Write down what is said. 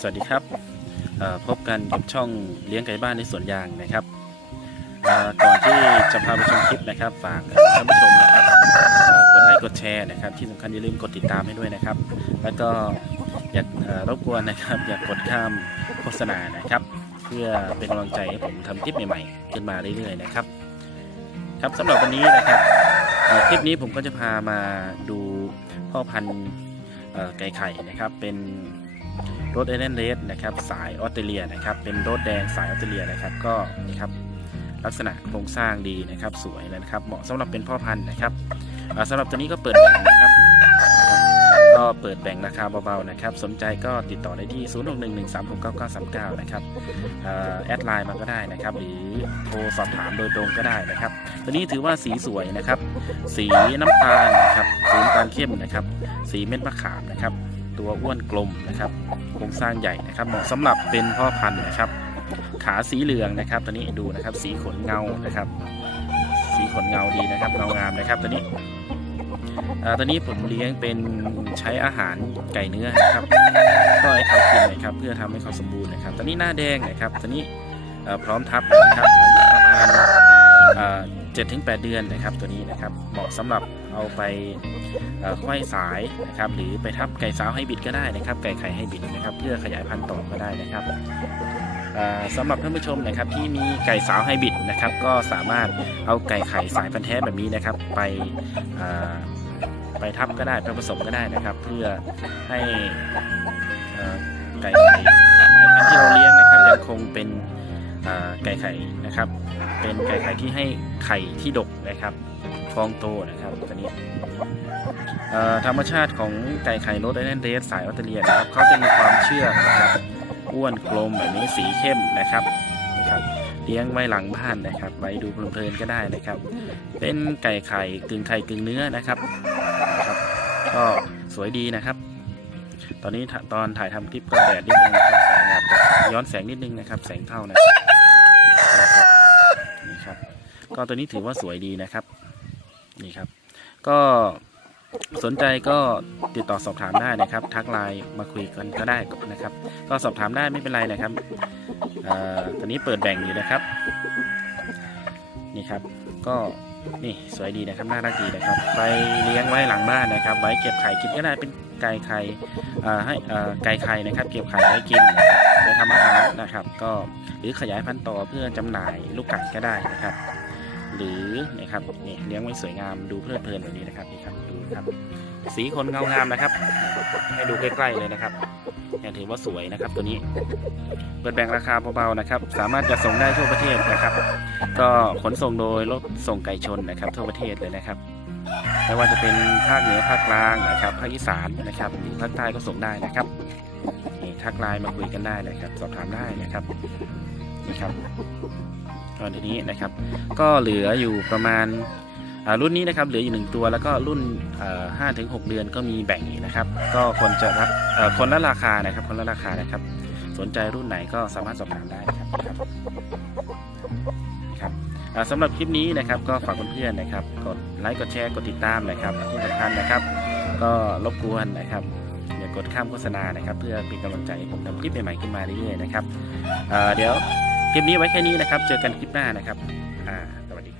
สวัสดีครับพบกันกับช่องเลี้ยงไก่บ้านในสวนยางนะครับก่อนที่จะพาไปชมคลิปนะครับ ฝากท่านผู้ชมนะครับกดไลค์กดแชร์นะครับ ที่สำคัญอย่าลืมกดติดตามให้ด้วยนะครับ แล้วก็อยากเอ่อรบกวนนะครับ อยากกดข้ามโฆษณานะครับ เพื่อเป็นกำลังใจให้ผมทำคลิปใหม่ๆขึ้นมาเรื่อยๆนะครับ ครับสำหรับวันนี้นะครับคลิปนี้ผมก็จะพามาดูพ่อพันธุ์ไก่ไข่นะครับเป็น รถเอเลนเรสนะครับสายออสเตรเลียนะครับเป็นรถแดงสายออสเตรเลียนะครับก็นี่ครับลักษณะโครงสร้างดีนะครับสวยเลยนะครับเหมาะสำหรับเป็นพ่อพันธุ์นะครับอ่าสำหรับตัวนี้ก็เปิดแบ่งนะครับ ก็เปิดแบ่งราคาเบาๆนะครับ สนใจก็ติดต่อได้ที่ 0611369939 นะครับแอดไลน์มาก็ได้นะครับ หรือโทรสอบถามโดยตรงก็ได้นะครับ ตัวนี้ถือว่าสีสวยนะครับ สีน้ำตาลนะครับสีน้ำตาลเข้มนะครับ สีเม็ดมะขามนะครับ ตัวอ้วนกลมนะครับโครงสร้างใหญ่นะครับเหมาะสำหรับเป็นพ่อพันธุ์นะครับ ขาสีเหลืองนะครับตัวนี้ดูนะครับ สีขนเงานะครับ สีขนเงาดีนะครับเงางามนะครับตัวนี้ตัวนี้ผมเลี้ยงเป็นใช้อาหารไก่เนื้อนะครับก็ให้เขากินนะครับเพื่อทำให้เขาสมบูรณ์นะครับตัวนี้หน้าแดงนะครับตัวนี้พร้อมทับนะครับประมาณ เจ็ดถึงแปดเดือนนะครับตัวนี้นะครับเหมาะสำหรับเอาไปเอ่อควายสายนะครับหรือไปทับไก่สาวให้บิดก็ได้นะครับ ไก่ไข่ให้บิดนะครับ เพื่อขยายพันธุ์ต่อก็ได้นะครับอ่าสำหรับท่านผู้ชมนะครับที่มีไก่สาวให้บิดนะครับ ก็สามารถเอาไก่ไข่สายพันธุ์แท้แบบนี้นะครับ ไปไปทับก็ได้ไปผสมก็ได้นะครับ เพื่อให้ไก่ไข่ ไก่ไข่นะครับ เป็นไก่ไข่ที่ให้ไข่ที่ดกนะครับฟองโตนะครับตัวนี้ธรรมชาติของไก่ไข่โรดไอแลนด์เรสสายออสเตรเลียนะครับเขาจะมีความเชื่อนะครับอ้วนกลมแบบนี้สีเข้มนะครับนะครับเลี้ยงไว้หลังบ้านนะครับ ไว้ดูเพลินๆก็ได้นะครับ เป็นไก่ไข่กึ่งไข่กึ่งเนื้อนะครับนะครับ ก็สวยดีนะครับ ตอนนี้ตอนถ่ายทำคลิปก็แดดนิดนึงนะครับแสงอาจจะย้อนแสงนิดนึงนะครับ แสงเท่านะครับ ก็ตัวนี้ถือว่าสวยดีนะครับ นี่ครับ ก็สนใจก็ติดต่อสอบถามได้นะครับ ทักไลน์มาคุยกันก็ได้นะครับ ก็สอบถามได้ไม่เป็นไรนะครับอ่อตอนนี้เปิดแบ่งอยู่นะครับ นี่ครับ ก็นี่สวยดีนะครับน่ารักดีนะครับ ไปเลี้ยงไว้หลังบ้านนะครับ ไว้เก็บไข่กินก็ได้เป็นไก่ไข่อ่อให้อ่อไก่ไข่นะครับ เก็บไข่ไว้กินไว้ทำอาหารนะครับ ก็หรือขยายพันธุ์ต่อเพื่อจำหน่ายลูกไก่ก็ได้นะครับ หรือนะครับนี่เลี้ยงไว้สวยงามดูเพลิดเพลินแบบนี้นะครับนี่ครับดูครับ สีขนเงางามนะครับ ให้ดูใกล้ๆเลยนะครับเนี่ยถือว่าสวยนะครับตัวนี้เปิดแบ่งราคาเบาๆนะครับ สามารถจะส่งได้ทั่วประเทศนะครับ ก็ขนส่งโดยรถส่งไก่ชนนะครับ ทั่วประเทศเลยนะครับไม่ว่าจะเป็นภาคเหนือภาคกลางนะครับภาคอีสานนะครับหรือภาคใต้ก็ส่งได้นะครับนี่ทักไลน์มาคุยกันได้นะครับ สอบถามได้นะครับนี่ครับ ตอนนี้นะครับ ก็เหลืออยู่ประมาณรุ่นนี้นะครับเหลืออยู่หนึ่งตัวแล้วก็รุ่นห้าถึงหเดือนก็มีแบ่งอีกนะครับ ก็คนจะรับคนละราคานะครับ คนละราคานะครับ สนใจรุ่นไหนก็สามารถสอบถามได้นะครับครับสำหรับคลิปนี้นะครับก็ฝากเพื่อนๆนะครับกดไลค์กดแชร์กดติดตามนะครับที่สำคัญนะครับ ก็รบกวนนะครับอย่ากดข้ามโฆษณานะครับ เพื่อเป็นกำลังใจให้ผมทำคลิปใหม่ๆขึ้นมาเรื่อยๆนะครับเดี๋ยว คลิปนี้ไว้แค่นี้นะครับ เจอกันคลิปหน้านะครับ อ่า สวัสดี